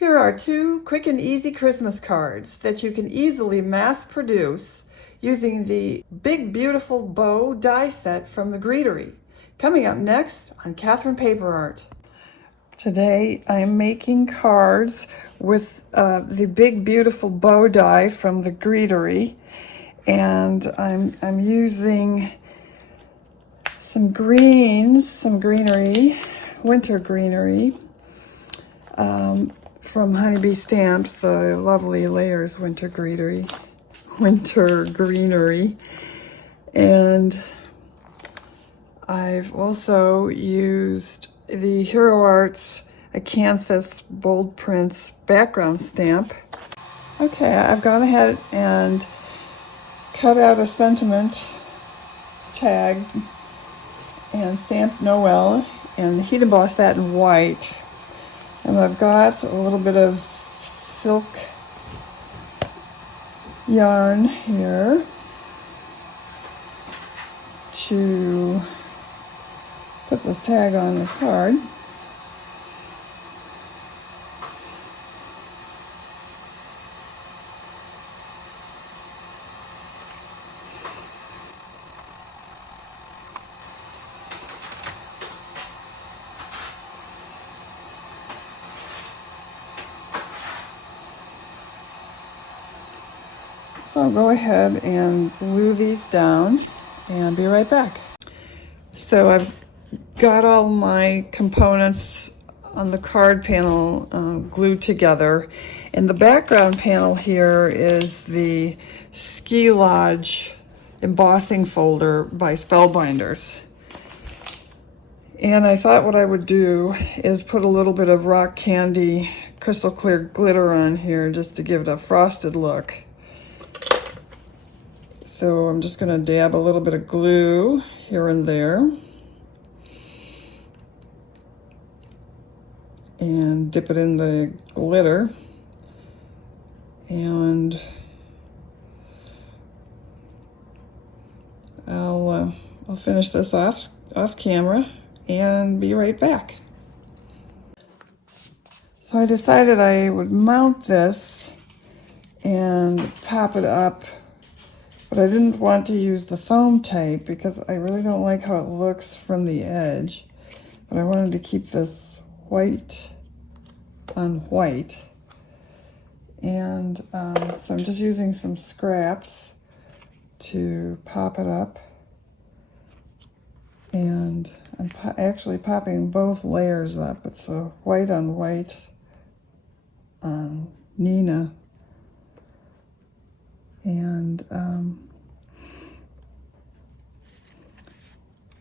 Here are two quick and easy Christmas cards that you can easily mass produce using the Big Beautiful Bow die set from the Greetery. Coming up next on Catherine Paper Art. Today I'm making cards with the Big Beautiful Bow die from the Greetery, and I'm using some greens, some greenery, winter greenery, from Honeybee Stamps, the lovely layers winter greenery, and I've also used the Hero Arts Acanthus bold prints background stamp. Okay, I've gone ahead and cut out a sentiment tag and stamped Noel and heat embossed that in white. And I've got a little bit of silk yarn here to put this tag on the card. So I'll go ahead and glue these down and be right back. So I've got all my components on the card panel glued together, and the background panel here is the Ski Lodge embossing folder by Spellbinders. And I thought what I would do is put a little bit of rock candy crystal clear glitter on here just to give it a frosted look. So I'm just going to dab a little bit of glue here and there and dip it in the glitter, and I'll finish this off camera and be right back. So I decided I would mount this and pop it up, but I didn't want to use the foam tape because I really don't like how it looks from the edge. But I wanted to keep this white on white. And so I'm just using some scraps to pop it up. And I'm actually popping both layers up. It's a white on white on Nina. And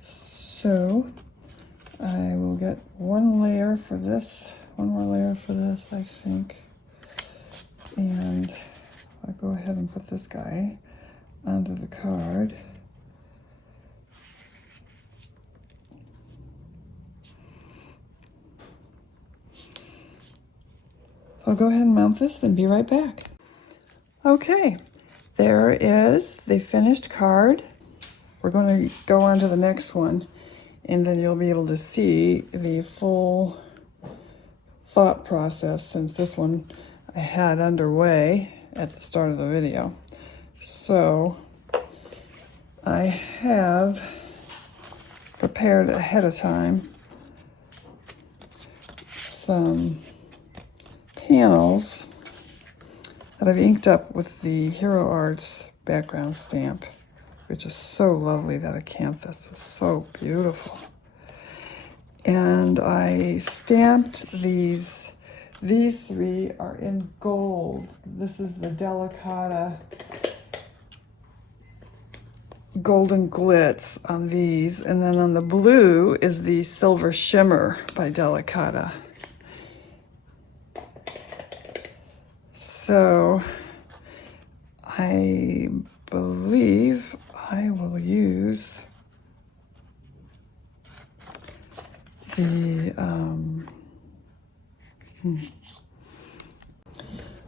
so I will get one more layer for this, I think. And I'll go ahead and put this guy onto the card. So I'll go ahead and mount this and be right back. Okay. There is the finished card. We're going to go on to the next one, and then you'll be able to see the full thought process, since this one I had underway at the start of the video. So I have prepared ahead of time some panels that I've inked up with the Hero Arts background stamp, which is so lovely. That Acanthus is so beautiful. And I stamped these. These three are in gold. This is the Delicata Golden Glitz on these. And then on the blue is the Silver Shimmer by Delicata. So I believe I will use the,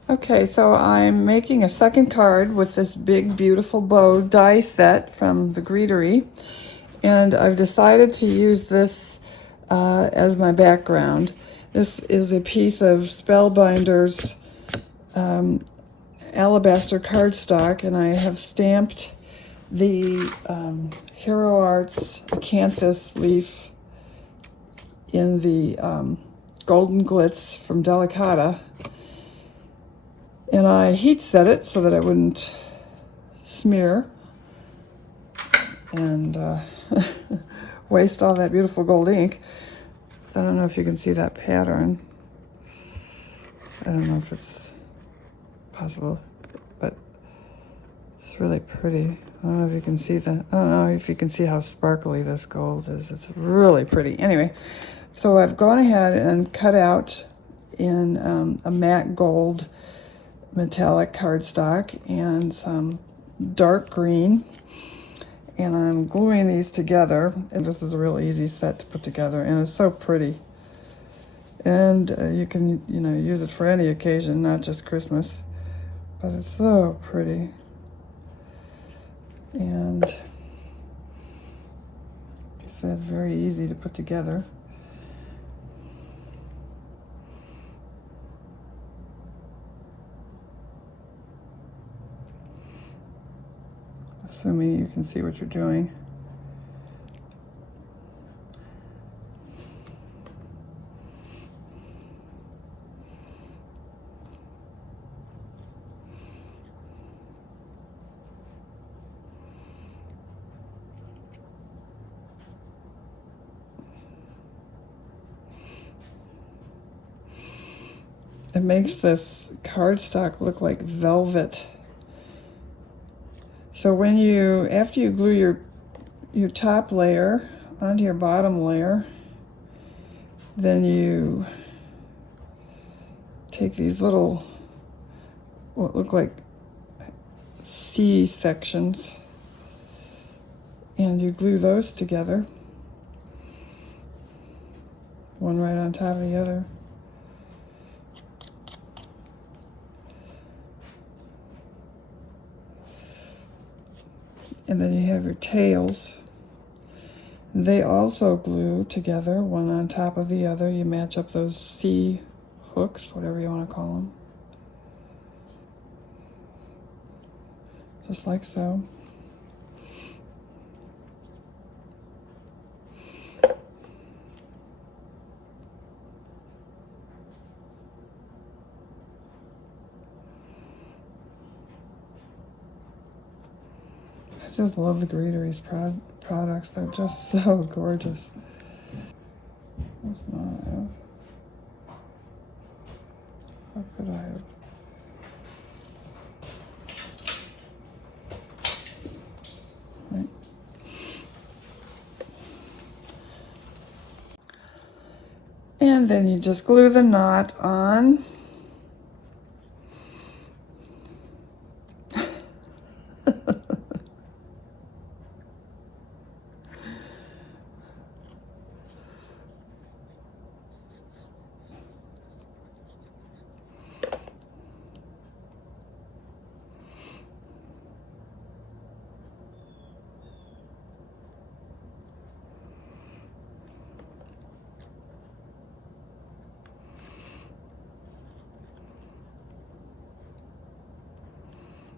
Okay, so I'm making a second card with this Big Beautiful Bow die set from the Greetery, and I've decided to use this as my background. This is a piece of Spellbinder's alabaster cardstock, and I have stamped the Hero Arts Acanthus leaf in the golden glitz from Delicata, and I heat set it so that it wouldn't smear and waste all that beautiful gold ink. So I don't know if you can see that pattern. I don't know if it's possible, but it's really pretty. I don't know if you can see that. I don't know if you can see how sparkly this gold is. It's really pretty. Anyway, so I've gone ahead and cut out in a matte gold metallic cardstock and some dark green, and I'm gluing these together. And this is a real easy set to put together, and it's so pretty. And you can, use it for any occasion, not just Christmas. But it's so pretty. And like I said, very easy to put together. Assuming you can see what you're doing. It makes this cardstock look like velvet. So after you glue your top layer onto your bottom layer, then you take these little, what look like C sections, and you glue those together, one right on top of the other. And then you have your tails. They also glue together, one on top of the other. You match up those C hooks, whatever you want to call them. Just like so. I just love the Greetery's products. They're just so gorgeous. That's not F. How could I have? Right. And then you just glue the knot on.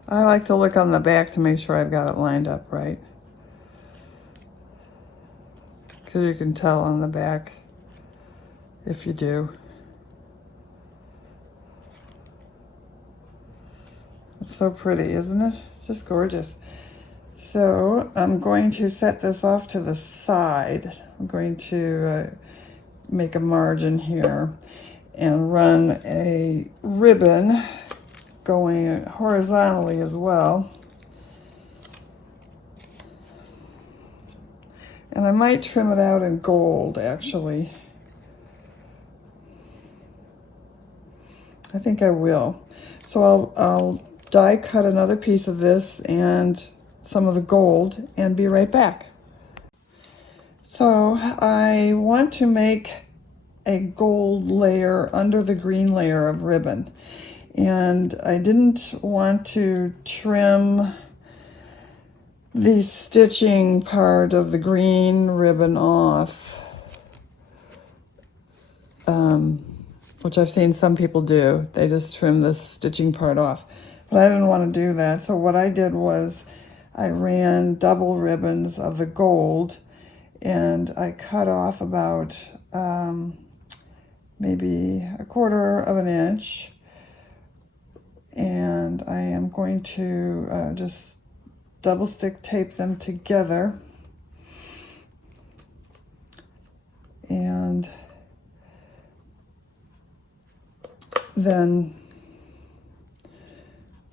I like to look on the back to make sure I've got it lined up right, because you can tell on the back if you do. It's so pretty, isn't it? It's just gorgeous. So I'm going to set this off to the side. I'm going to make a margin here and run a ribbon going horizontally as well. And I might trim it out in gold, actually. I think I will. So I'll die cut another piece of this and some of the gold and be right back. So I want to make a gold layer under the green layer of ribbon. And I didn't want to trim the stitching part of the green ribbon off. which I've seen some people do. They just trim this stitching part off. But I didn't want to do that. So what I did was I ran double ribbons of the gold, and I cut off about maybe 1/4 of an inch. And I am going to just double stick tape them together. And then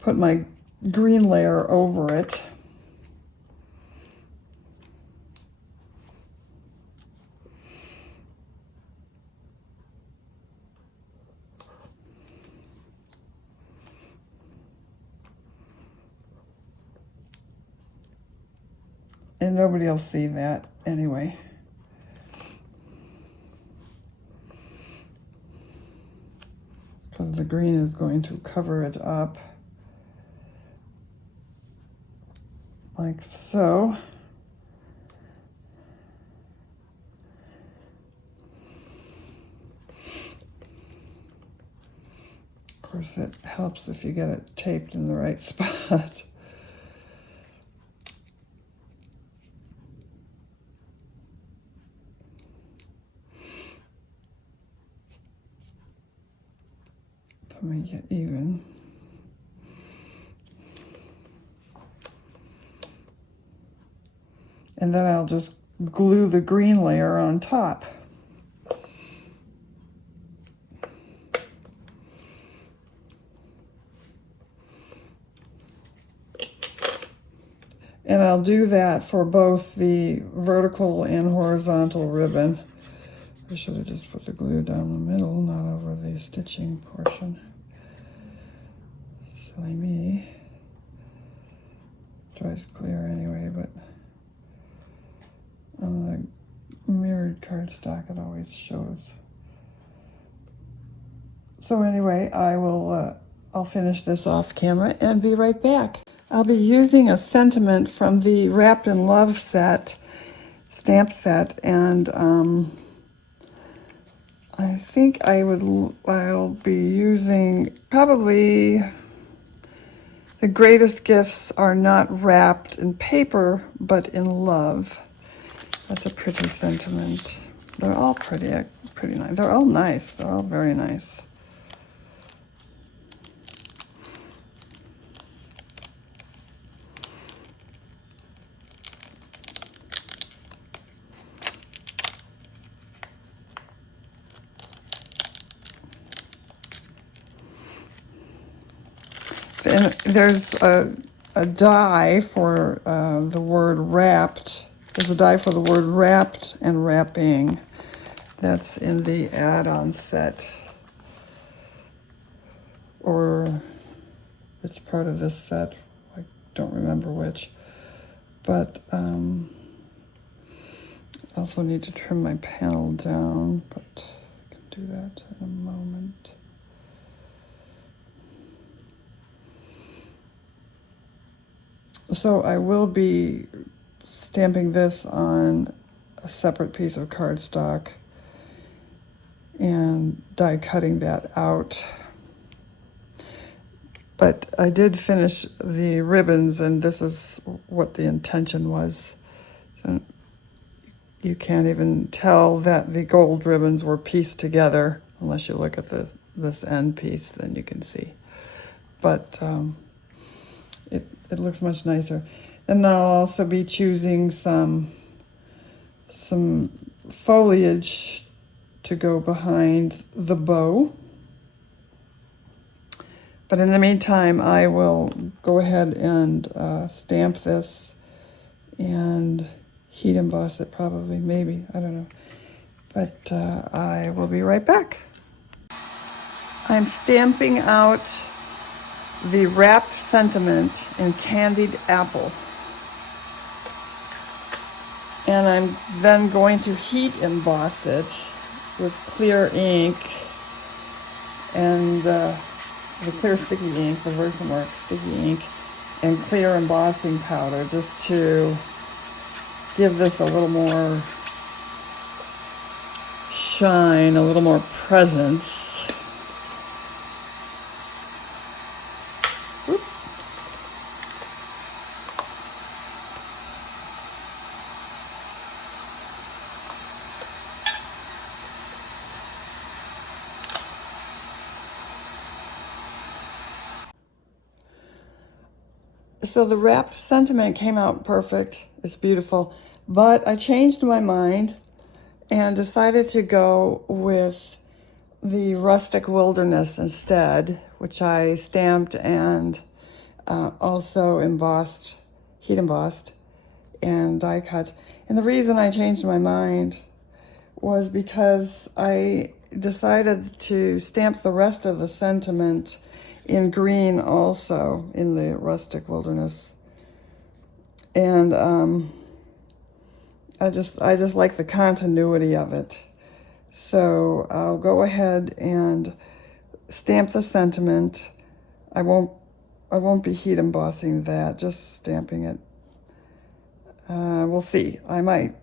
put my green layer over it. And nobody will see that anyway. Because the green is going to cover it up. Like so. Of course, it helps if you get it taped in the right spot. To make it even. And then I'll just glue the green layer on top. And I'll do that for both the vertical and horizontal ribbon. I should have just put the glue down the middle, not over the stitching portion. Silly me. Dries clear anyway, but on the mirrored cardstock it always shows. So anyway, I'll finish this off camera and be right back. I'll be using a sentiment from the Wrapped in Love set, stamp set, and I think I'll be using probably the greatest gifts are not wrapped in paper, but in love. That's a pretty sentiment. They're all pretty nice. They're all nice. They're all very nice. And there's a die for the word wrapped. There's a die for the word wrapped and wrapping. That's in the add-on set. Or it's part of this set. I don't remember which. But I also need to trim my panel down, but I can do that in a moment. So I will be stamping this on a separate piece of cardstock and die cutting that out. But I did finish the ribbons, and this is what the intention was. So you can't even tell that the gold ribbons were pieced together unless you look at this end piece, then you can see. But it looks much nicer. And I'll also be choosing some foliage to go behind the bow. But in the meantime, I will go ahead and stamp this and heat emboss it probably, maybe, I don't know. But I will be right back. I'm stamping out the wrapped sentiment in candied apple. And I'm then going to heat emboss it with clear ink and the clear sticky ink, the Versamark sticky ink, and clear embossing powder, just to give this a little more shine, a little more presence. Whoop. So the wrapped sentiment came out perfect. It's beautiful. But I changed my mind and decided to go with the rustic wilderness instead, which I stamped and also embossed, heat embossed, and die cut. And the reason I changed my mind was because I decided to stamp the rest of the sentiment in green also in the rustic wilderness. And I just like the continuity of it. So I'll go ahead and stamp the sentiment. I won't be heat embossing that, just stamping it. We'll see. I might,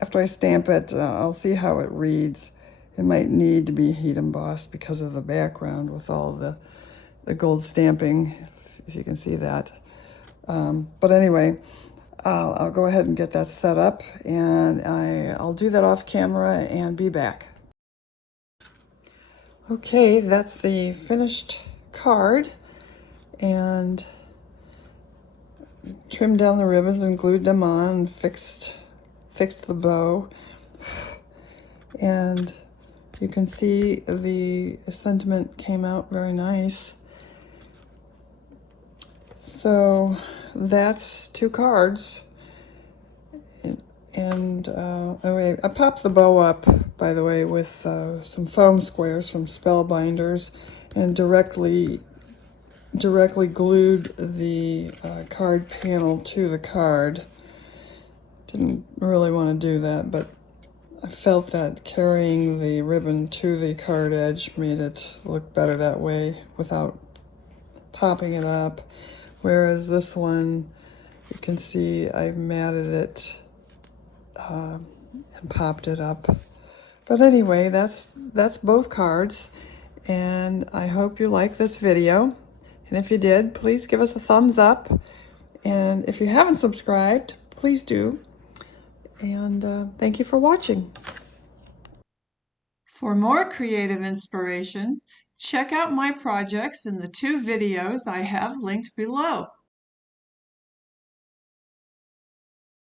after I stamp it, I'll see how it reads. It might need to be heat embossed because of the background with all the gold stamping, if you can see that. But anyway, I'll go ahead and get that set up, and I'll do that off camera and be back. Okay, that's the finished card, and trimmed down the ribbons and glued them on and fixed the bow. And you can see the sentiment came out very nice. So that's 2 cards. And anyway, I popped the bow up, by the way, with some foam squares from Spellbinders, and directly glued the card panel to the card. Didn't really want to do that, but I felt that carrying the ribbon to the card edge made it look better that way without popping it up. Whereas this one, you can see I've matted it and popped it up. But anyway, that's both cards, and I hope you like this video. And if you did, please give us a thumbs up. And if you haven't subscribed, please do. And thank you for watching. For more creative inspiration, check out my projects in the 2 videos I have linked below.